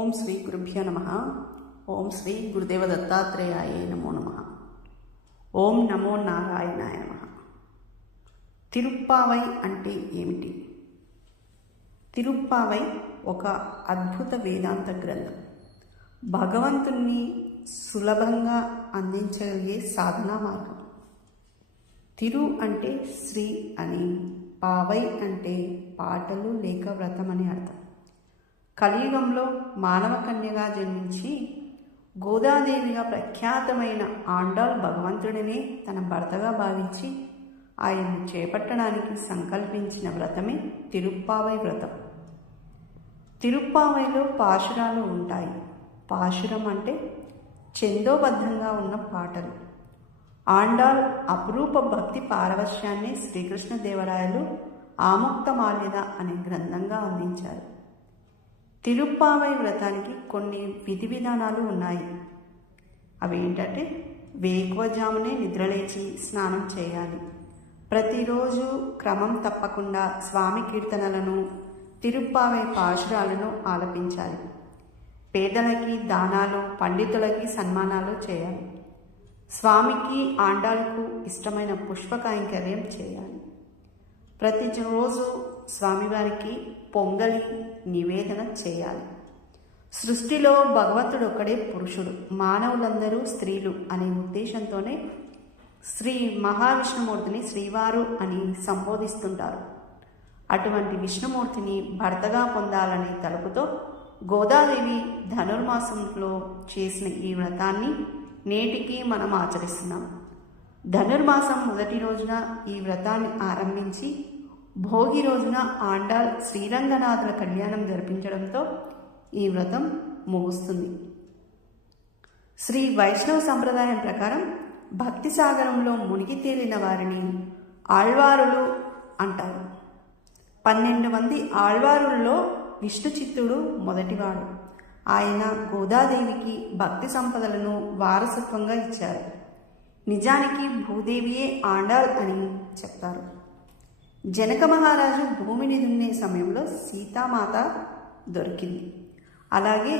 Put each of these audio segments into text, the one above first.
ఓం శ్రీ గురుభ్యో నమః. ఓం శ్రీ గురుదేవ దత్తాత్రేయాయ నమో నమః. ఓం నమో నారాయణాయ నమః. తిరుప్పావై అంటే ఏమిటి? తిరుప్పావై ఒక అద్భుత వేదాంత గ్రంథం. భగవంతుణ్ణి సులభంగా అందించగలిగే సాధనా మార్గం. తిరు అంటే శ్రీ అని, పావై అంటే పాటలు లేక వ్రతం అని అర్థం. కలియుగంలో మానవ కన్యగా జన్మించి గోదాదేవిగా ప్రఖ్యాతమైన ఆండాళ్ భగవంతుడినే తన భర్తగా భావించి ఆయన్ను చేపట్టడానికి సంకల్పించిన వ్రతమే తిరుప్పావై వ్రతం. తిరుప్పావైలో పాశురాలు ఉంటాయి. పాశురం అంటే ఛందోబద్ధంగా ఉన్న పాటలు. ఆండాళ్ అపురూప భక్తి పారవశ్యాన్ని శ్రీకృష్ణదేవరాయలు ఆముక్తమాల్యద అనే గ్రంథంగా అందించారు. తిరుప్పావై వ్రతానికి కొన్ని విధి విధానాలు ఉన్నాయి. అవి ఏంటంటే, వేకువజామునే నిద్రలేచి స్నానం చేయాలి. ప్రతిరోజు క్రమం తప్పకుండా స్వామి కీర్తనలను, తిరుప్పావై పాశురాలను ఆలపించాలి. పేదలకి దానాలు, పండితులకి సన్మానాలు చేయాలి. స్వామికి ఆండాళ్లకు ఇష్టమైన పుష్ప కైంకర్యం చేయాలి. ప్రతిరోజు స్వామివారికి పొంగలి నివేదన చేయాలి. సృష్టిలో భగవంతుడు ఒక్కడే పురుషుడు, మానవులందరూ స్త్రీలు అనే ఉద్దేశంతోనే శ్రీ మహావిష్ణుమూర్తిని శ్రీవారు అని సంబోధిస్తుంటారు. అటువంటి విష్ణుమూర్తిని భర్తగా పొందాలనే తలుపుతో గోదాదేవి ధనుర్మాసంలో చేసిన ఈ వ్రతాన్ని నేటికి మనం ఆచరిస్తున్నాం. ధనుర్మాసం మొదటి రోజున ఈ వ్రతాన్ని ఆరంభించి భోగి రోజున ఆండాళ్ శ్రీరంగనాథుల కళ్యాణం జరిపించడంతో ఈ వ్రతం ముగుస్తుంది. శ్రీ వైష్ణవ సంప్రదాయం ప్రకారం భక్తి సాగరంలో మునిగి తేలిన వారిని ఆళ్వారులు అంటారు. 12 మంది ఆళ్వారుల్లో విష్ణు చిత్తుడు మొదటివాడు. ఆయన గోదాదేవికి భక్తి సంపదలను వారసత్వంగా ఇచ్చారు. నిజానికి భూదేవియే ఆండాళ్ అని చెప్తారు. జనక మహారాజు భూమిని దున్నే సమయంలో సీతామాత దొరికింది. అలాగే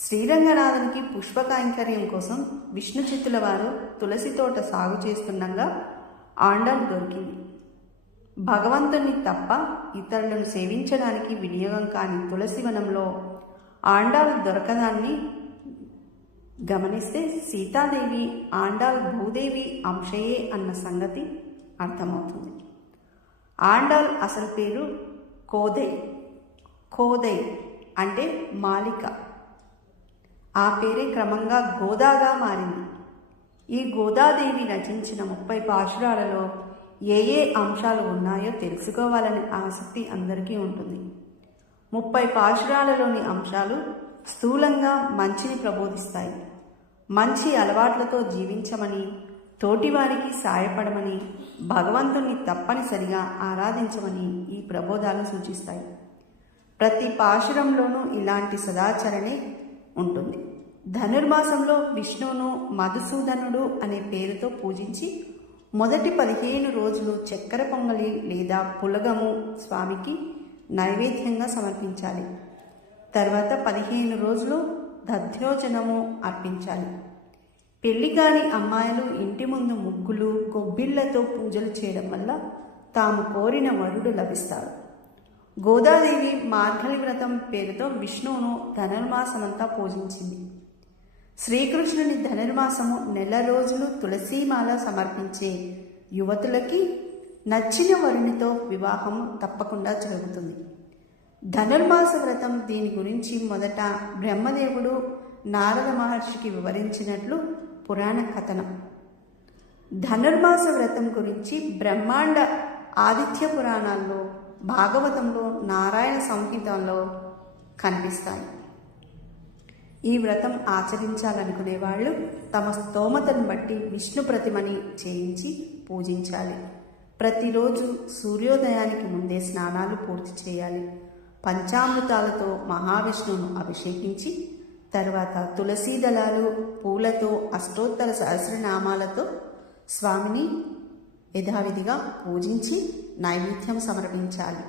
శ్రీరంగనాథునికి పుష్ప కైంకర్యం కోసం విష్ణు చిత్తుల వారు తులసి తోట సాగు చేస్తుండగా ఆండాళ్ దొరికింది. భగవంతుని తప్ప ఇతరులను సేవించడానికి వినియోగం కాని తులసి వనంలో ఆండాళ్ దొరకదాన్ని గమనిస్తే సీతాదేవి ఆండాళ్ భూదేవి అంశయే అన్న సంగతి అర్థమవుతుంది. ఆండాళ్ అసలు పేరు కోదై. కోదై అంటే మాలిక. ఆ పేరే క్రమంగా గోదాగా మారింది. ఈ గోదాదేవి రచించిన 30 పాశురాలలో ఏ ఏ అంశాలు ఉన్నాయో తెలుసుకోవాలనే ఆసక్తి అందరికీ ఉంటుంది. 30 పాశురాలలోని అంశాలు స్థూలంగా మంచిని ప్రబోధిస్తాయి. మంచి అలవాట్లతో జీవించమని, తోటివారికి సాయపడమని, భగవంతుని తప్పనిసరిగా ఆరాధించమని ఈ ప్రబోధాలు సూచిస్తాయి. ప్రతి పాశురంలోనూ ఇలాంటి సదాచరణే ఉంటుంది. ధనుర్మాసంలో విష్ణువును మధుసూదనుడు అనే పేరుతో పూజించి మొదటి 15 రోజులు చక్కెర పొంగలి లేదా పులగము స్వామికి నైవేద్యంగా సమర్పించాలి. తర్వాత 15 రోజులు దధ్యోజనము అర్పించాలి. పెళ్లి కాని అమ్మాయిలు ఇంటి ముందు ముగ్గులు, గొబ్బిళ్లతో పూజలు చేయడం వల్ల తాము కోరిన వరుడు లభిస్తారు. గోదాదేవి మార్గళి వ్రతం పేరుతో విష్ణువును ధనుర్మాసమంతా పూజించింది. శ్రీకృష్ణుని ధనుర్మాసము నెల రోజులు తులసీమాల సమర్పించే యువతులకి నచ్చిన వరునితో వివాహం తప్పకుండా జరుగుతుంది. ధనుర్మాస వ్రతం దీని గురించి మొదట బ్రహ్మదేవుడు నారద మహర్షికి వివరించినట్లు పురాణ కథనం. ధనుర్మాస వ్రతం గురించి బ్రహ్మాండ ఆదిత్య పురాణాల్లో, భాగవతంలో, నారాయణ సంహితంలో కనిపిస్తాయి. ఈ వ్రతం ఆచరించాలనుకునే వాళ్ళు తమ స్తోమతను బట్టి విష్ణు ప్రతిమని చేయించి పూజించాలి. ప్రతిరోజు సూర్యోదయానికి ముందే స్నానాలు పూర్తి చేయాలి. పంచామృతాలతో మహావిష్ణువును అభిషేకించి తర్వాత తులసీ దళాలు, పూలతో, అష్టోత్తర సహస్రనామాలతో స్వామిని యథావిధిగా పూజించి నైవేద్యం సమర్పించాలి.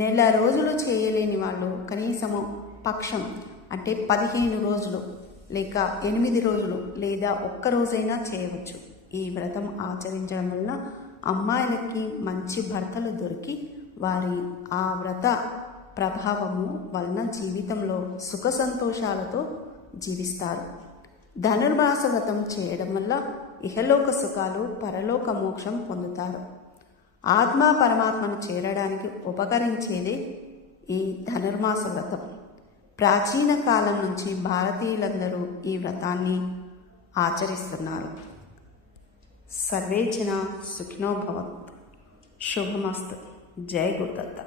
నెల రోజులు చేయలేని వాళ్ళు కనీసము పక్షం అంటే 15 రోజులు లేక 8 రోజులు లేదా ఒక్క రోజైనా చేయవచ్చు. ఈ వ్రతం ఆచరించడం వల్ల అమ్మాయిలకి మంచి భర్తలు దొరికి వారి ఆ వ్రత ప్రభావము వలన జీవితంలో సుఖ సంతోషాలతో జీవిస్తారు. ధనుర్మాస వ్రతం చేయడం వల్ల ఇహలోక సుఖాలు, పరలోక మోక్షం పొందుతారు. ఆత్మ పరమాత్మను చేరడానికి ఉపకరించేదే ఈ ధనుర్మాస వ్రతం. ప్రాచీన కాలం నుంచి భారతీయులందరూ ఈ వ్రతాన్ని ఆచరిస్తున్నారు. సర్వే జనా సుఖినో భవంతు. శుభమస్తు. జై గురుదత్త.